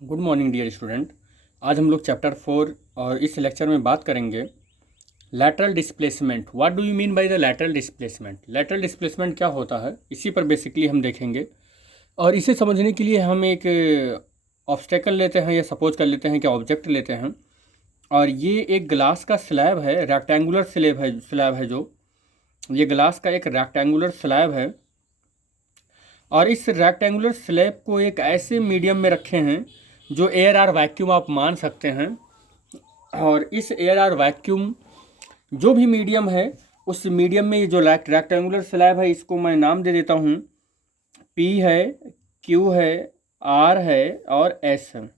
Good morning dear student. आज हम लोग चैप्टर 4 और इस लेक्चर में बात करेंगे lateral displacement. What do you mean by the lateral displacement? Lateral displacement क्या होता है, इसी पर बेसिकली हम देखेंगे। और इसे समझने के लिए हम एक ऑब्स्टेकल लेते हैं या सपोज कर लेते हैं कि ऑब्जेक्ट लेते हैं। और ये एक ग्लास का स्लैब है, रेक्टेंगुलर स्लैब है जो ये ग्लास का एक रेक्टेंगुलर स्लैब है। और इस रेक्टेंगुलर स्लैब को एक ऐसे मीडियम में रखे हैं जो एयर आर वैक्यूम आप मान सकते हैं। और इस एयर आर वैक्यूम जो भी मीडियम है, उस मीडियम में ये जो रेक्टेंगुलर स्लैब है, इसको मैं नाम दे देता हूँ। पी है, क्यू है, आर है और एस है।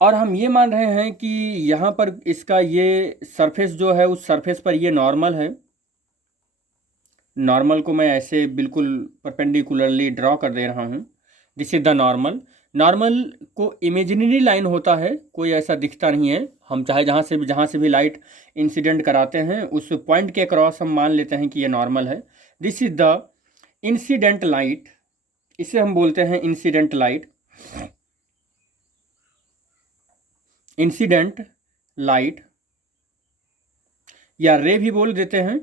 और हम ये मान रहे हैं कि यहाँ पर इसका ये सरफेस जो है, उस सरफेस पर ये नॉर्मल है। नॉर्मल को मैं ऐसे बिल्कुल परपेंडिकुलरली ड्रॉ कर दे रहा हूँ। This is the normal. Normal को इमेजिनरी लाइन होता है, कोई ऐसा दिखता नहीं है। हम चाहे जहाँ से भी लाइट इंसिडेंट कराते हैं, उस पॉइंट के क्रॉस हम मान लेते हैं कि ये नॉर्मल है। This is the incident light, इसे हम बोलते हैं इंसिडेंट लाइट। इंसिडेंट लाइट या रे भी बोल देते हैं।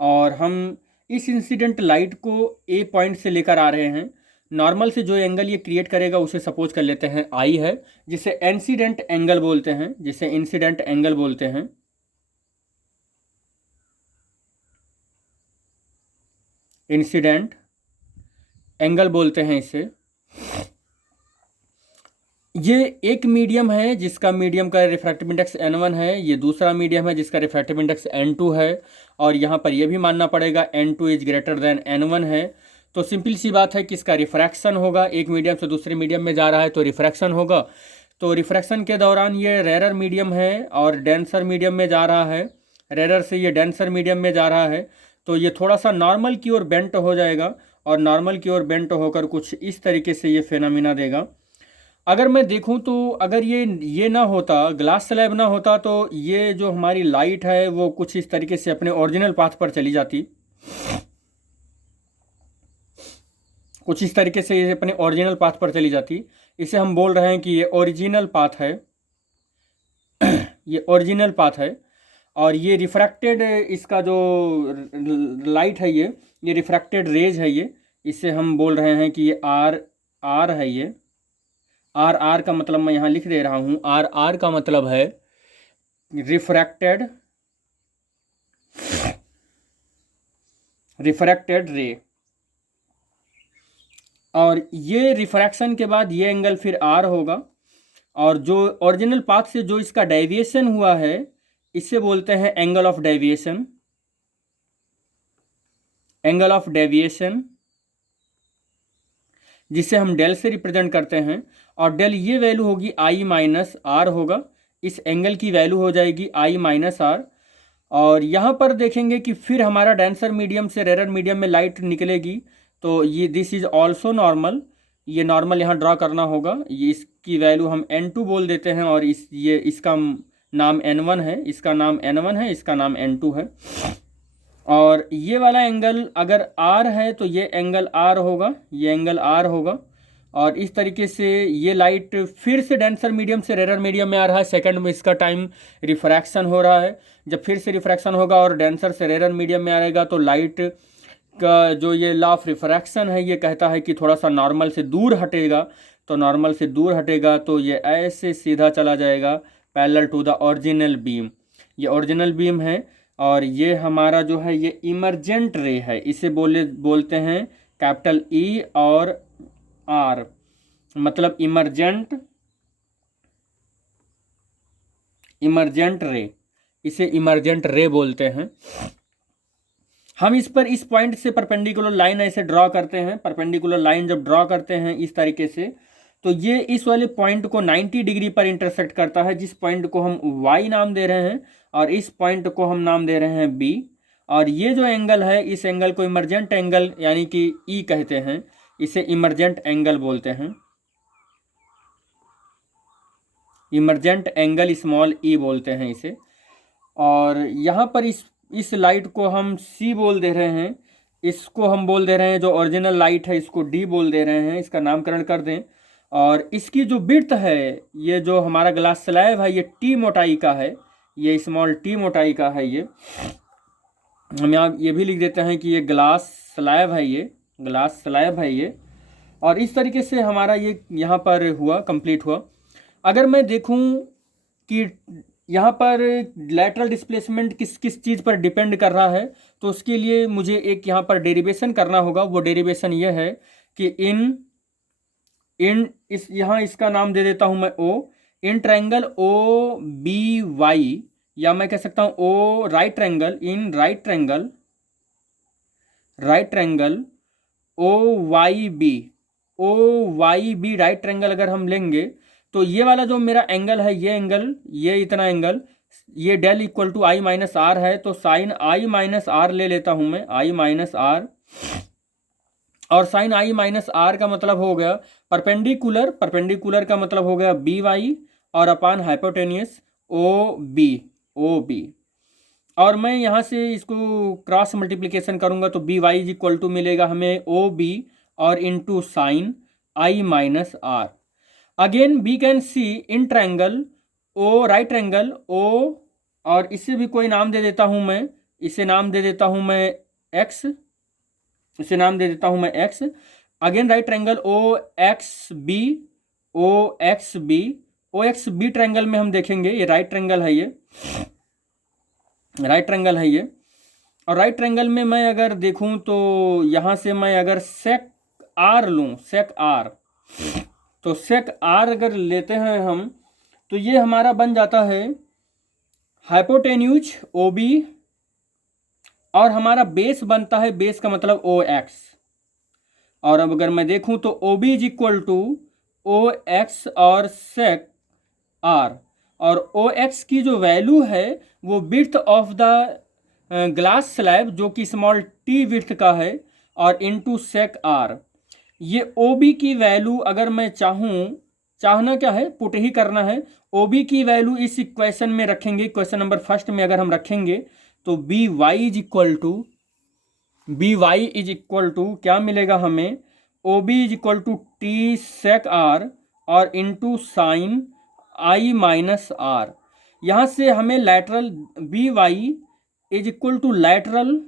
और हम इस इंसिडेंट लाइट को ए पॉइंट से लेकर आ रहे हैं। नॉर्मल से जो एंगल ये क्रिएट करेगा उसे सपोज कर लेते हैं आई है, जिसे इंसिडेंट एंगल बोलते हैं, जिसे इंसिडेंट एंगल बोलते हैं। इंसिडेंट एंगल बोलते हैं इसे। ये एक मीडियम है जिसका मीडियम का रिफ्रैक्टिव इंडेक्स n1 है। ये दूसरा मीडियम है जिसका रिफ्रैक्टिव इंडेक्स n2 है। और यहाँ पर यह भी मानना पड़ेगा n2 is greater than n1 है। तो सिंपल सी बात है कि इसका रिफ्रैक्शन होगा। एक मीडियम से दूसरे मीडियम में जा रहा है तो रिफ्रैक्शन होगा। तो रिफ्रैक्शन के दौरान ये रेरर मीडियम है और डेंसर मीडियम में जा रहा है। रेरर से ये डेंसर मीडियम में जा रहा है, तो ये थोड़ा सा नॉर्मल की ओर बेंट हो जाएगा। और नॉर्मल की ओर बेंट होकर कुछ इस तरीके से ये फेनामिना देगा। अगर मैं देखूं तो अगर ये ना होता, ग्लास स्लैब ना होता, तो ये जो हमारी लाइट है वो कुछ इस तरीके से अपने ओरिजिनल पाथ पर चली जाती। कुछ इस तरीके से ये अपने ओरिजिनल पाथ पर चली जाती। इसे हम बोल रहे हैं कि ये ओरिजिनल पाथ है। ये ओरिजिनल पाथ है। और ये रिफ्रैक्टेड, इसका जो लाइट है ये रिफ्रैक्टेड रेज है। ये इसे हम बोल रहे हैं कि ये आर है। ये आर का मतलब मैं यहाँ लिख दे रहा हूँ। आर का मतलब है रिफ्रैक्टेड रे। और ये रिफ्रैक्शन के बाद ये एंगल फिर आर होगा। और जो ओरिजिनल पाथ से जो इसका डेविएशन हुआ है, इसे बोलते हैं angle of deviation. Angle of deviation जिसे हम डेल से रिप्रेजेंट करते हैं। और डेल ये वैल्यू होगी आई माइनस आर होगा। इस एंगल की वैल्यू हो जाएगी आई माइनस आर। और यहाँ पर देखेंगे कि फिर हमारा डेंसर मीडियम से रेरर मीडियम में लाइट निकलेगी। तो ये दिस इज ऑल्सो नॉर्मल। ये नॉर्मल यहाँ ड्रा करना होगा। ये इसकी वैल्यू हम n2 बोल देते हैं। और इसका नाम n1 है, इसका नाम n1 है, इसका नाम n2 है। और ये वाला एंगल अगर r है तो ये एंगल r होगा, ये एंगल r होगा। और इस तरीके से ये लाइट फिर से डेंसर मीडियम से रेरर मीडियम में आ रहा है। सेकंड में इसका टाइम रिफ्रैक्शन हो रहा है। जब फिर से रिफ्रैक्शन होगा और डेंसर से रेरर मीडियम में आएगा, तो लाइट का जो ये लॉ ऑफ रिफ्रैक्शन है, ये कहता है कि थोड़ा सा नॉर्मल से दूर हटेगा। तो नॉर्मल से दूर हटेगा तो ये ऐसे सीधा चला जाएगा parallel to the original beam. ये ओरिजिनल बीम है। और ये हमारा जो है ये इमरजेंट रे है। इसे बोलते हैं कैपिटल ई और आर, मतलब इमरजेंट रे। इसे इमरजेंट रे बोलते हैं। हम इस पर इस पॉइंट से परपेंडिकुलर लाइन ऐसे ड्रॉ करते हैं। परपेंडिकुलर लाइन जब ड्रॉ करते हैं इस तरीके से, तो ये इस वाले पॉइंट को 90 डिग्री पर इंटरसेक्ट करता है, जिस पॉइंट को हम y नाम दे रहे हैं। और इस पॉइंट को हम नाम दे रहे हैं b। और ये जो एंगल है, इस एंगल को इमरजेंट एंगल यानी कि E कहते हैं। इसे इमरजेंट एंगल बोलते हैं। इमरजेंट एंगल स्मॉल e बोलते हैं इसे। और यहाँ पर इस लाइट को हम C बोल दे रहे हैं। इसको हम बोल दे रहे हैं, जो ओरिजिनल लाइट है इसको D बोल दे रहे हैं। इसका नामकरण कर दें। और इसकी जो विड्थ है, ये जो हमारा ग्लास स्लैब है, ये टी मोटाई का है, ये स्मॉल टी मोटाई का है। ये हम यहाँ ये भी लिख देते हैं कि ये ग्लास स्लैब है, ये ग्लास स्लैब है ये। और इस तरीके से हमारा ये यहाँ पर हुआ, कंप्लीट हुआ। अगर मैं देखूँ कि यहाँ पर लैटरल डिस्प्लेसमेंट किस किस चीज़ पर डिपेंड कर रहा है, तो उसके लिए मुझे एक यहाँ पर डेरिवेशन करना होगा। वो डेरिवेशन ये है कि इन इस यहाँ इसका नाम दे देता हूँ मैं O, in triangle O B Y, या मैं कह सकता हूँ O right triangle, in right triangle O Y B right triangle अगर हम लेंगे तो ये वाला जो मेरा एंगल है, ये एंगल, ये इतना एंगल, ये del equal to I minus R है, तो साइन आई माइनस आर ले लेता हूं मैं, आई माइनस आर। और साइन आई माइनस आर का मतलब हो गया परपेंडिकुलर का मतलब हो गया बी वाई, और अपान हाइपोटेनियस ओ बी। और मैं यहाँ से इसको क्रॉस मल्टीप्लिकेशन करूँगा तो B Y is equal to मिलेगा हमें ओ बी और into sine I minus R. Again we can see in triangle O right triangle O, और इसे भी कोई नाम दे देता हूँ मैं, इसे नाम दे देता हूँ मैं एक्स, इसे नाम दे देता हूँ मैं X. Again right triangle O X B triangle में हम देखेंगे, ये राइट ट्रायंगल है, ये राइट ट्रायंगल है ये। और राइट ट्रायंगल में मैं अगर देखूं तो यहाँ से मैं अगर सेक आर लूँ, सेक आर, तो सेक आर अगर लेते हैं हम, तो ये हमारा बन जाता है हाइपोटेन्यूज ओ बी, और हमारा बेस बनता है, बेस का मतलब ओ एक्स। और अब अगर मैं देखूं तो O B is equal to O X और सेक आर, और ओ एक्स की जो वैल्यू है वो width of the glass slab जो कि स्मॉल टी विड्थ का है, और इनटू सेक आर। ये ओ बी की वैल्यू अगर मैं चाहना क्या है, पुट ही करना है। ओ बी की वैल्यू इस इक्वेशन में रखेंगे, क्वेश्चन नंबर फर्स्ट में अगर हम रखेंगे तो B Y is equal to क्या मिलेगा हमें, O B is equal to T sec R और into sine I minus R. यहाँ से हमें lateral B Y is equal to lateral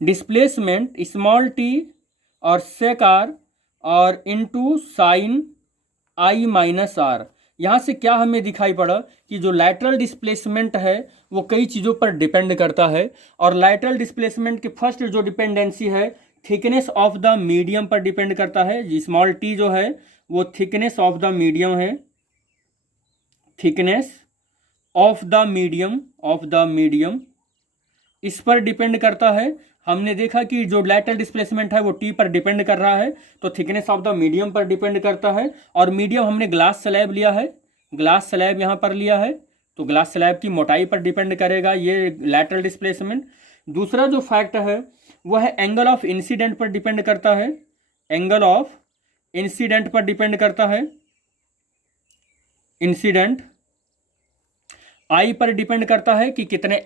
displacement small T और सेक आर और into sine I minus R. यहाँ से क्या हमें दिखाई पड़ा कि जो लैटरल डिस्प्लेसमेंट है वो कई चीज़ों पर डिपेंड करता है, और लैटरल डिस्प्लेसमेंट की फर्स्ट जो डिपेंडेंसी है थिकनेस ऑफ द मीडियम पर डिपेंड करता है। स्मॉल टी जो है वो थिकनेस ऑफ द मीडियम है, थिकनेस ऑफ द मीडियम इस पर डिपेंड करता है। हमने देखा कि जो लैटरल डिस्प्लेसमेंट है वो टी पर डिपेंड कर रहा है, तो थिकनेस ऑफ द मीडियम पर डिपेंड करता है। और मीडियम हमने ग्लास स्लैब लिया है, ग्लास स्लैब यहाँ पर लिया है, तो ग्लास स्लैब की मोटाई पर डिपेंड करेगा ये लैटरल डिस्प्लेसमेंट। दूसरा जो फैक्ट है वह है एंगल ऑफ इंसिडेंट पर डिपेंड करता है, एंगल ऑफ इंसिडेंट पर डिपेंड करता है। इंसिडेंट आई पर डिपेंड करता है कि कितने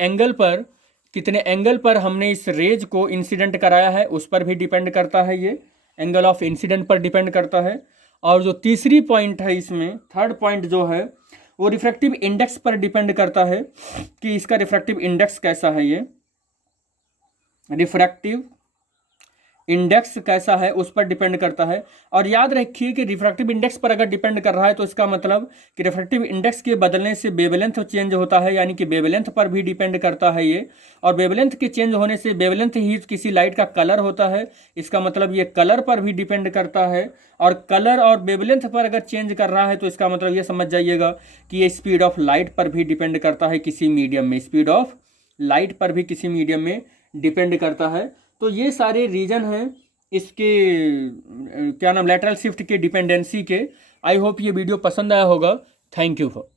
एंगल पर हमने इस रेज को इंसिडेंट कराया है, उस पर भी डिपेंड करता है, ये एंगल ऑफ इंसिडेंट पर डिपेंड करता है। और जो तीसरी पॉइंट है इसमें, थर्ड पॉइंट जो है वो रिफ्रैक्टिव इंडेक्स पर डिपेंड करता है कि इसका रिफ्रैक्टिव इंडेक्स कैसा है, ये रिफ्रैक्टिव इंडेक्स कैसा है उस पर डिपेंड करता है। और याद रखिए कि रिफ्रैक्टिव इंडेक्स पर अगर डिपेंड कर रहा है तो इसका मतलब कि रिफ्रैक्टिव इंडेक्स के बदलने से वेवलेंथ चेंज होता है, यानी कि वेवलेंथ पर भी डिपेंड करता है ये। और वेवलेंथ के चेंज होने से, वेवलेंथ ही किसी लाइट का कलर होता है, इसका मतलब ये कलर पर भी डिपेंड करता है। और कलर और वेवलेंथ पर अगर चेंज कर रहा है तो इसका मतलब ये समझ जाइएगा कि ये स्पीड ऑफ लाइट पर भी डिपेंड करता है किसी मीडियम में, स्पीड ऑफ लाइट पर भी किसी मीडियम में डिपेंड करता है। तो ये सारे रीजन हैं इसके क्या नाम लैटरल शिफ्ट के डिपेंडेंसी के। आई होप ये वीडियो पसंद आया होगा। Thank you for